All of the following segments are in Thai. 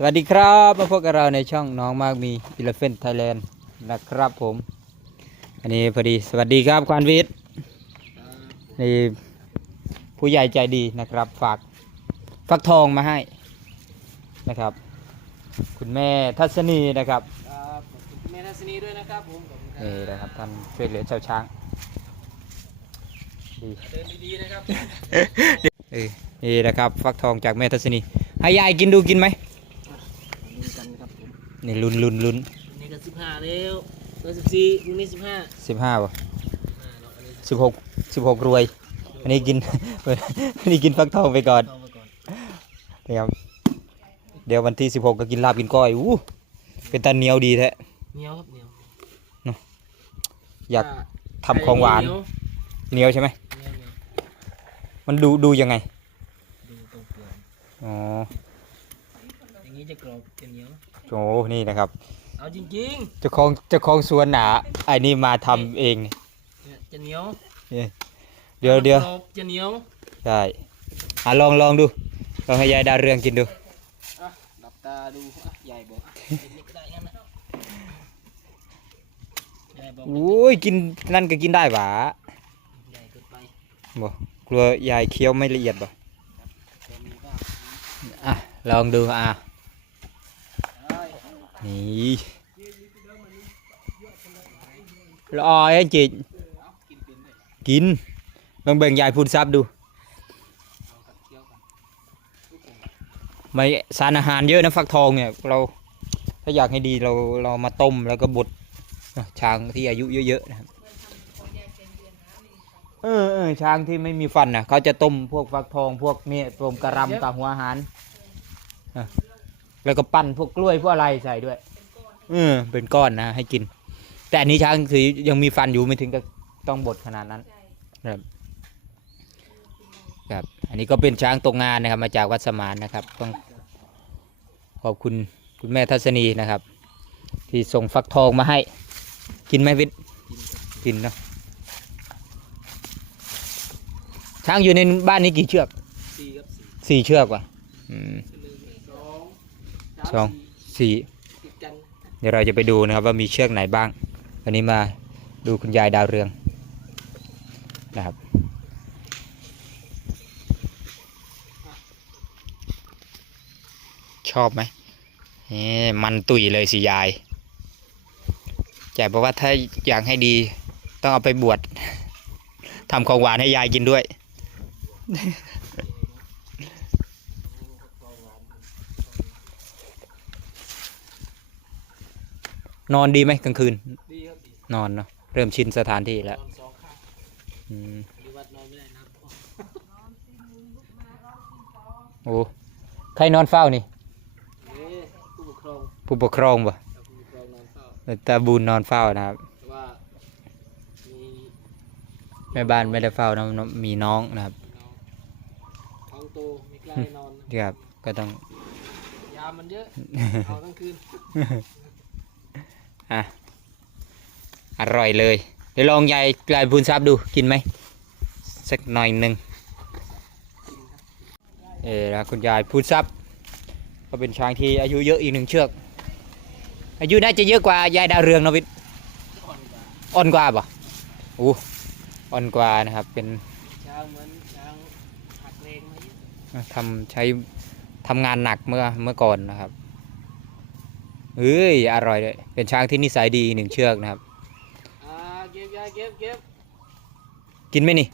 สวัสดีครับมาพบกับเราในช่องน้องมากมี Elephant Thailand นะครับผม อันนี้พอดีสวัสดีครับควานวิทย์นี่ผู้ใหญ่ใจดีนะครับ ฝากฟักทองมาให้นะครับ คุณแม่ทัศนีนะครับครับขอบคุณแม่ทัศนีด้วยนะครับผมขอบคุณครับนี่นะครับท่านช่วยเหลือชาวช้างดีเดินดีๆนะครับ เออนี่นะครับ ฟักทองจากแม่ทัศนีให้ยายกินดูกินไหม ลุ้นกันนะครับผม นี่ลุ้นลุ้นลุ้นอันนี้ก็สิบห้าแล้วเบอร์สิบสี่รุ่นนี้สิบห้าสิบห้าป่ะอ่าเนาะอันนี้สิบหกสิบหกรวย อันนี้กิน อันนี้กินฟักทองไปก่อนเข้ามาก่อนนะครับเดี๋ยววันที่สิบหกก็กินลาบกินก้อยอู้เป็นตาเหนียวดีแท้เหนียวครับเหนียวอยากทำของหวานเหนียวเหนียวใช่ไหมเหนียวเหนียวมันดูดูยังไงดูตรงเปลือกอ๋ออย่างนี้จะกรอบจะเหนียว โอ้นี่นะครับเอาจริงเจ้าของเจ้าของสวนหนาไอ้นี่มาทำเองนี่ๆเนี่ยจะเหนียวเดี๋ยวเดี๋ยวกรอบจะเหนียวใช่อะลองลองดูลองให้ยายดาวเรืองกินดู อะหลับตาดูอะใหญ่บอกอะเล็กๆก็ได้งั้นนะใหญ่บอกอุ้ยกินนั่นก็กินได้หวะใหญ่เกินไปบ่กลัวยายเคี้ยวไม่ละเอียดบ่แต่มีบ้างอะลองดูอะได้ นี่ละออยจิกินเป็นด้วยกินลองแบ่งยายพูนซับดูไม่สารอาหารเยอะนะฟักทองเนี่ยเราถ้าอยากให้ดีเราเรามาต้มแล้วก็บดช้างที่อายุเยอะๆนะครับเออเออช้างที่ไม่มีฟันนะเขาจะต้มพวกฟักทองพวกเนี่ยต้มกระรำกับหัวอาหารอะ แล้วก็ปั้นพวกกล้วยพวกอะไรใส่ด้วยเออเป็นก้อนนะ ให้กิน แต่อันนี้ช้างคือยังมีฟันอยู่ไม่ถึงกับต้องบดขนาดนั้น ครับครับ อันนี้ก็เป็นช้างตกงานนะครับ มาจากวัดสมานนะครับต้องขอบคุณคุณแม่ทัศนีนะครับ ที่ส่งฟักทองมาให้ กินไหมวิทย์กินเนาะช้างอยู่ในบ้านนี้กี่เชือกสี่ครับสี่สี่เชือกว่ะอืมหนึ่งสอง สองสี่เดี๋ยวเราจะไปดูนะครับว่ามีเชือกไหนบ้างวันนี้มาดูคุณยายดาวเรืองนะครับชอบไหมเอ๊มันตุยเลยสิยายแจกบอกว่าถ้าอยากให้ดีต้องเอาไปบวชทำของหวานให้ยายกินด้วย นอนดีไหมกลางคืน ดีครับดีนอนเนาะเริ่มชินสถานที่แล้วนอนสองข้างอืมดีวัดนอนไม่ได้นะครับโอ้ใครนอนเฝ้านี่ เอ๊ะผู้ปกครองผู้ปกครองบ่กับผู้ปกครองนอนเฝ้าตาบูนนอนเฝ้านะครับแต่ว่ามีแม่บ้านไม่ได้เฝ้านะมีน้องนะครับน้องท้องโตไม่กล้าให้นอนนะครับก็ต้อง ยามมันเยอะ เอาทั้งคืน อะอร่อยเลยเดี๋ยวลองยายกลายพูนซับดูกินไหมสักหน่อยหนึ่งเออแล้วคุณยายพูนซับก็เป็นช้างที่อายุเยอะอีกหนึ่งเชือก อายุน่าจะเยอะกว่ายายดาวเรืองนะวิทย์อ่อนกว่าอ่อนกว่าป่ะอู้อ่อนกว่านะครับเป็นช้างเหมือนช้างหักเลงมาเยอะทำใช้ทำงานหนักเมื่อเมื่อก่อนนะครับ เอ้ยอร่อยเลยเป็นช้างที่นิสัยดีอีกหนึ่งเชือกนะครับอ่าเก็บยายเก็บเก็บกินไหมนี่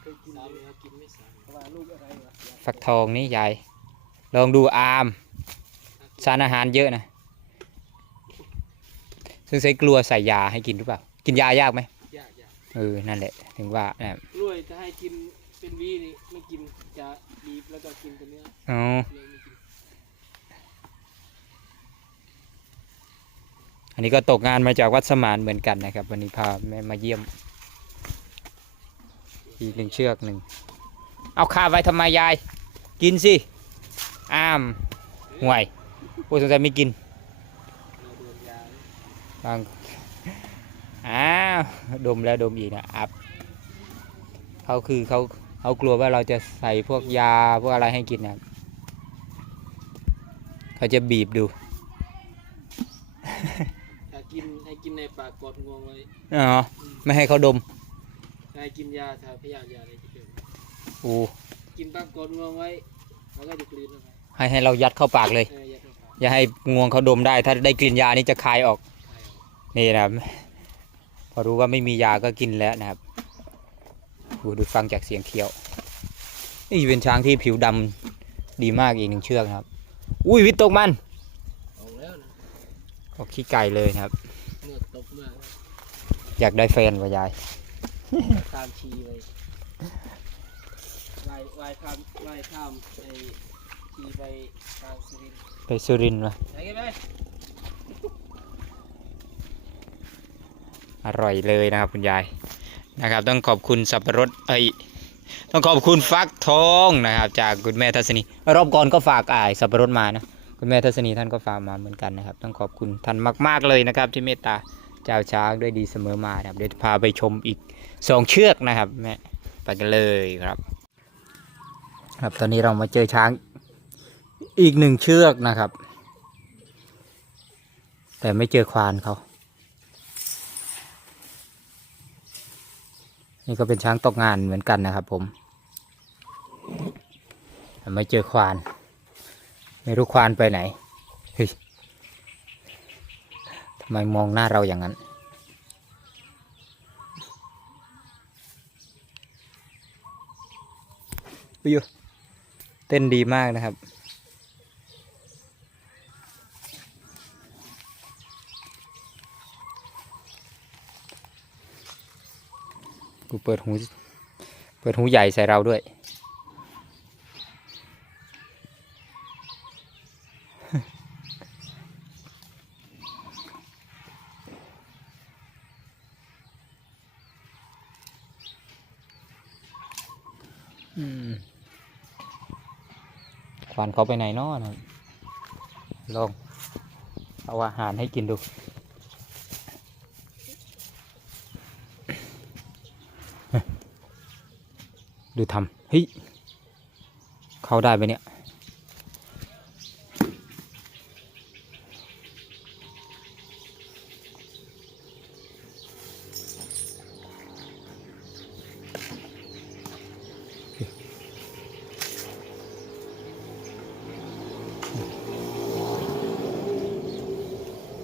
เคยกินเลยกินไม่สามว่าลูกอะไรวะฟักทองนี่ยายลองดูอามสารอาหารเยอะนะซึ่งใช้กลัวใส่ยาให้กินหรือเปล่า กินยายากไหมยากยากเออนั่นแหละถึงว่านะครับกล้วยจะให้กินเป็นวีนี่ไม่กินจะบีบแล้วก็กินแต่เนื้ออ๋อ เลยไม่กิน อันนี้ก็ตกงานมาจากวัดสมานเหมือนกันนะครับ วันนี้พาแม่มาเยี่ยม อีกหนึ่งเชือกหนึ่ง เอาคาไว้ทำไมยาย กินสิ อ้ามห่วยโอ้สงสัยไม่กินบางอ้าวดมแล้วดมอีกนะอับเขาคือเขาเขากลัวว่าเราจะใส่พวกยาพวกอะไรให้กินนะเขาจะบีบดู กินให้กินในปากกอดงวงไว้อ๋อไม่ให้เขาดมให้กินยาทาพยาธิยาอะไรที่เป็นโอ้กินปากกอดงวงไว้แล้วก็จะกลืนลงไปให้ให้เรายัดเข้าปากเลย เออยัดเข้าปากอย่าให้งวงเขาดมได้ ถ้าได้กลิ่นยานี่จะคายออก คายออกนี่นะครับ พอรู้ว่าไม่มียาก็กินแล้วนะครับดูดูฟังจากเสียงเคี้ยว นี่เป็นช้างที่ผิวดำดีมากอีกหนึ่งเชือกนะครับ อุ้ยวิตตกมันออกแล้วนะออกขี้ไก่เลยนะครับเมื่ อตกมากอยากได้แฟนว่ายายตามชีไปว่ายว่ายข้ามว่ายข้ามไอ้ชีไปทางสุรินทร์ไปสุรินทร์มาไหนกันไหมอร่อยเลยนะครับคุณยายนะครับ ต้องขอบคุณสับปะรดเอ้ยต้องขอบคุณฟักทองนะครับ จากคุณแม่ทัศนีรอบก่อนก็ฝากอ่ายสับปะรดมานะคุณแม่ทัศนีท่านก็ฝากมาเหมือนกันนะครับ ต้องขอบคุณท่านมาก ๆเลยนะครับที่เมตตา เจ้าช้างด้วยดีเสมอมาครับเดี๋ยวพาไปชมอีกสองเชือกนะครับแม่ไปกันเลยครับ ครับตอนนี้เรามาเจอช้างอีกหนึ่งเชือกนะครับ แต่ไม่เจอควานเขานี่ก็เป็นช้างตกงานเหมือนกันนะครับ ผมแต่ไม่เจอควาน ไม่รู้ควานไปไหน เฮ้ย ทำไมมองหน้าเราอย่างนั้น อุยเต้นดีมากนะครับ กูเปิดหู เปิดหูใหญ่ใส่เราด้วย ควานเขาไปไหนเนาะนะลองเอาอาหารให้กินดูดูทำเฮ้ยเข้าได้ไหมเนี่ย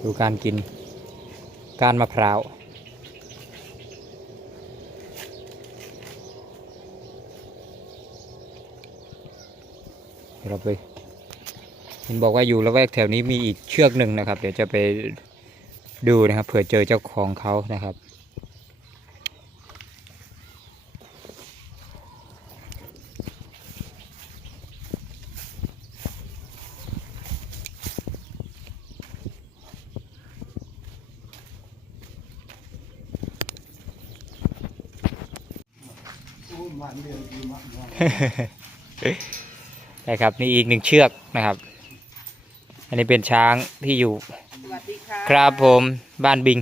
ดูการกิน การมะพร้าวเดี๋ยวเราไปเห็นบอกว่าอยู่ละแวกแถวนี้มีอีกเชือกหนึ่งนะครับ เดี๋ยวจะไปดูนะครับเผื่อเจอเจ้าของเขานะครับ นะครับนี่อีกหนึ่งเชือกนะครับ อันนี้เป็นช้างที่อยู่สวัสดีค่ะครับผมบ้านบิง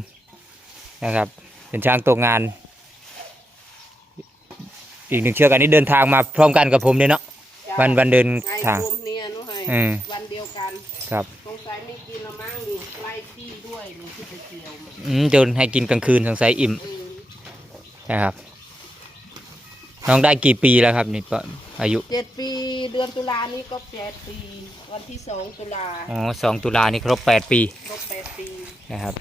นะครับ เป็นช้างตกงาน อีกหนึ่งเชือกอันนี้เดินทางมาพร้อมกันกับผมเลยเนาะวันวันเดินไงทางรวมเนี่ยนุ้ยอืมวันเดียวกันครับสงสัยไม่กินละมั้งนี่ไล่ที่ด้วยนี่ที่ไปเกี่ยวมาอืมเดินให้กินกลางคืนสงสัยอิ่มเออนะครับ น้องได้กี่ปีแล้วครับนี่ปะอายุเจ็ดปีเดือนตุลานี้ก็แปดปี วันที่สองตุลาอ๋อสองตุลานี่ครบแปดปีครบแปดปีนะครับ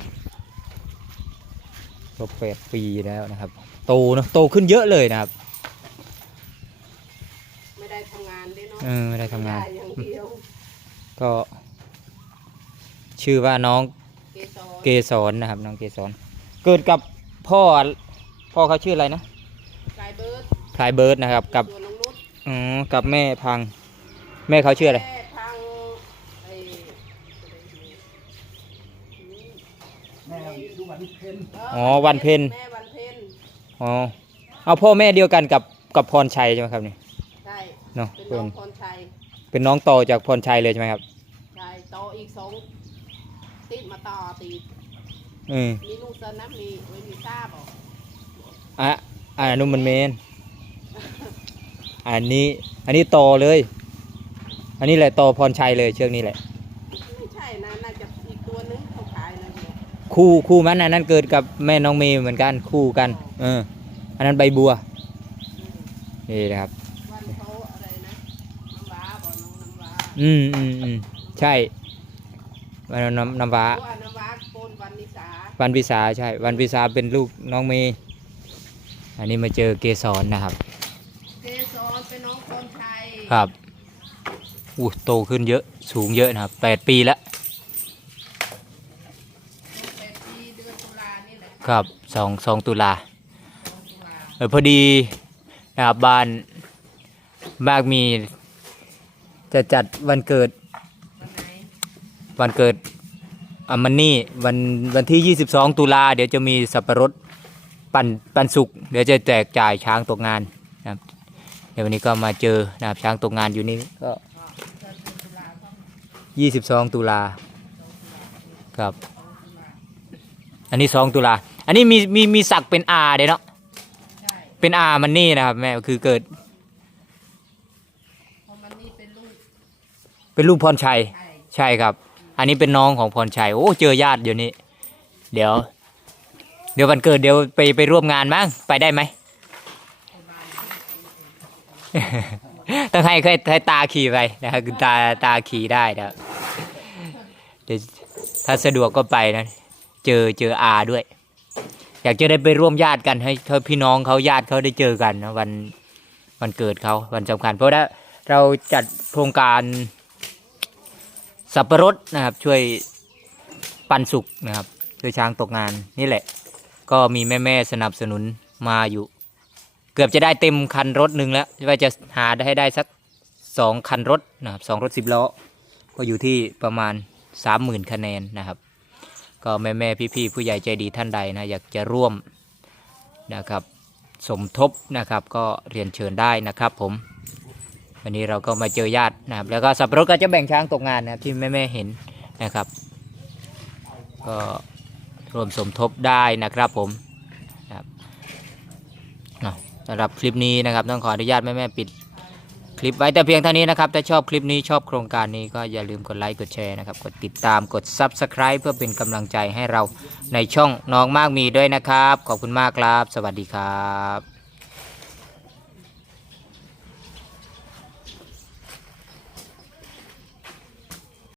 ครบแปดปีแล้วนะครับ โตเนอะโตขึ้นเยอะเลยนะครับ ไม่ได้ทำงานด้วยเนาะเออไม่ได้ทำงานได้อย่างเดียวก็ ชื่อว่าน้องเกสรเกสรนะครับ น้องเกสรเกิดกับพ่อพ่อเขาชื่ออะไรนะกายเบิร์ดพ ลายเบิร์ดนะครับ กับส่วนน้องนุชอืมกับแม่พัง แม่เขาชื่ออะไร แม่ทางไอ้อ๋อวันเพ็ญ แม่วันเพ็ญอ๋อเอาพ่อแม่เดียวกันกับกับพรชัยใช่ไหมครับนี่ใช่เนาะเป็นเป็น้อนงพรชัยเป็นน้องต่อจากพรชัยเลยใช่ไหมครับใช่ต่ออีกสองติดมาต่อตีดอืมมีลูกเซนนะมีไว้มีทราบบอกอะอ่านุ่มมันเมน อันนี้ อันนี้โตเลย อันนี้แหละโตพรชัยเลยเชือกนี้แหละ ไม่ใช่นะน่าจะอีกตัวนึงเขาขายเลยคู่คู่มันอันนั้นเกิดกับแม่น้องเมย์เหมือนกันคู่กัน เออ อันนั้นใบบัวนี่นะครับน้ำว้าบอน้องน้ำว้าอืมอืมอืมใช่วันน้ำน้ำว้าวันาวันวิสาใช่ วันวิสาเป็นลูกน้องเมย์อันนี้มาเจอเกสรนะครับ ครับอู้โตขึ้นเยอะสูงเยอะนะครับแปดปีแล้วแปดปีเดือนตุลานี่แหละครับสองสองตุลาสองตุลาเออพอดีนะครับบ้านบ้านมีจะจัดวันเกิดวันไหนวันเกิดอามันนี่วันวันที่ 22 ตุลาเดี๋ยวจะมีสับปะรดปันปันสุกเดี๋ยวจะแจกจ่ายช้างตกงานนะครับเดี๋ยววันนี้ก็มาเจอนะครับช้างตกงานอยู่นี่ก็เดือนตุลาก็22ตุลาครับ อันนี้2ตุลา อันนี้มีมีมีศักดิ์เป็นอาเด้เนาะใช่เป็นอามันนี่นะครับแม่คือเกิดเพราะมันนี่เป็นลูกเป็นลูกพรชัยไทยใช่ครับ อันนี้เป็นน้องของพรชัยโอ้เจอญาติเดี๋ยวนี้ เดี๋ยว เดี๋ยววันเกิดเดี๋ยวไปไปร่วมงานมั้งไปได้ไหม ต้องให้ให้ให้ตาขี่ไปนะครับตาตาขี่ได้นะเดี๋ยวถ้าสะดวกก็ไปนะ เจอเจออาด้วย อยากจะได้ไปร่วมญาติกันให้ให้พี่น้องเขาญาติเขาได้เจอกันนะวันวันเกิดเขาวันสำคัญ เพราะว่าเราจัดโครงการสับปะรดนะครับ ช่วยปันสุกนะครับช่วยช้างตกงานนี่แหละ ก็มีแม่ ๆ สนับสนุนมาอยู่ เกือบจะได้เต็มคันรถหนึ่งแล้วว่าจะหาได้ให้ได้สักสองคันรถนะครับสองรถสิบล้อก็อยู่ที่ประมาณสามหมื่นคะแนนนะครับ ก็แม่แม่พี่พี่ๆผู้ใหญ่ใจดีท่านใดนะอยากจะร่วมนะครับสมทบนะครับก็เรียนเชิญได้นะครับผม วันนี้เราก็มาเจอญาตินะครับ แล้วก็สับปะรดก็จะแบ่งช้างตกงานนะครับที่แม่แม่เห็นนะครับ ก็รวมสมทบได้นะครับผมนะครับเนาะสำหรับคลิปนี้นะครับต้องขออนุญาตแม่แม่ปิดคลิปไว้แต่เพียงเท่านี้นะครับ ถ้าชอบคลิปนี้ชอบโครงการนี้ก็อย่าลืมกดไลค์กดแชร์นะครับ กดติดตามกด Subscribe เพื่อเป็นกำลังใจให้เราในช่องน้องมากมีด้วยนะครับ ขอบคุณมากครับ สวัสดีครับ